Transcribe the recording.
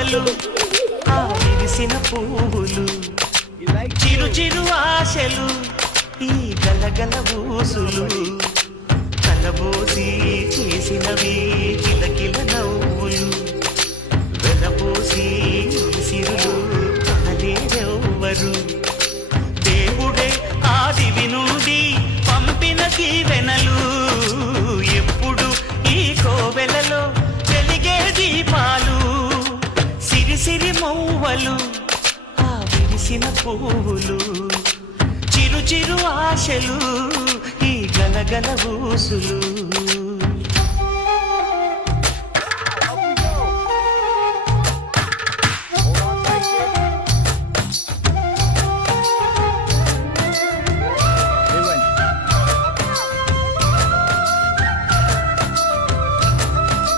మూవలు ఆ విరిసిన పువ్వులు చిరు చిరు ఆశలు ఈ గలగల ఊసులు కలబోసి చేసినవి కిలకిల నవ్వులు వెలబోసి సిరులు కనలేరెవ్వరు దేవుడే ఆదివి నుండి పంపిన దీవెనలు ఎప్పుడు ఈ కోవెలలో వెలిగే దీపాలు సిరి మౌవలు ఆ విరిసిన పువ్వులు చిరు చిరు ఆశలు ఈ గలగల ఊసులు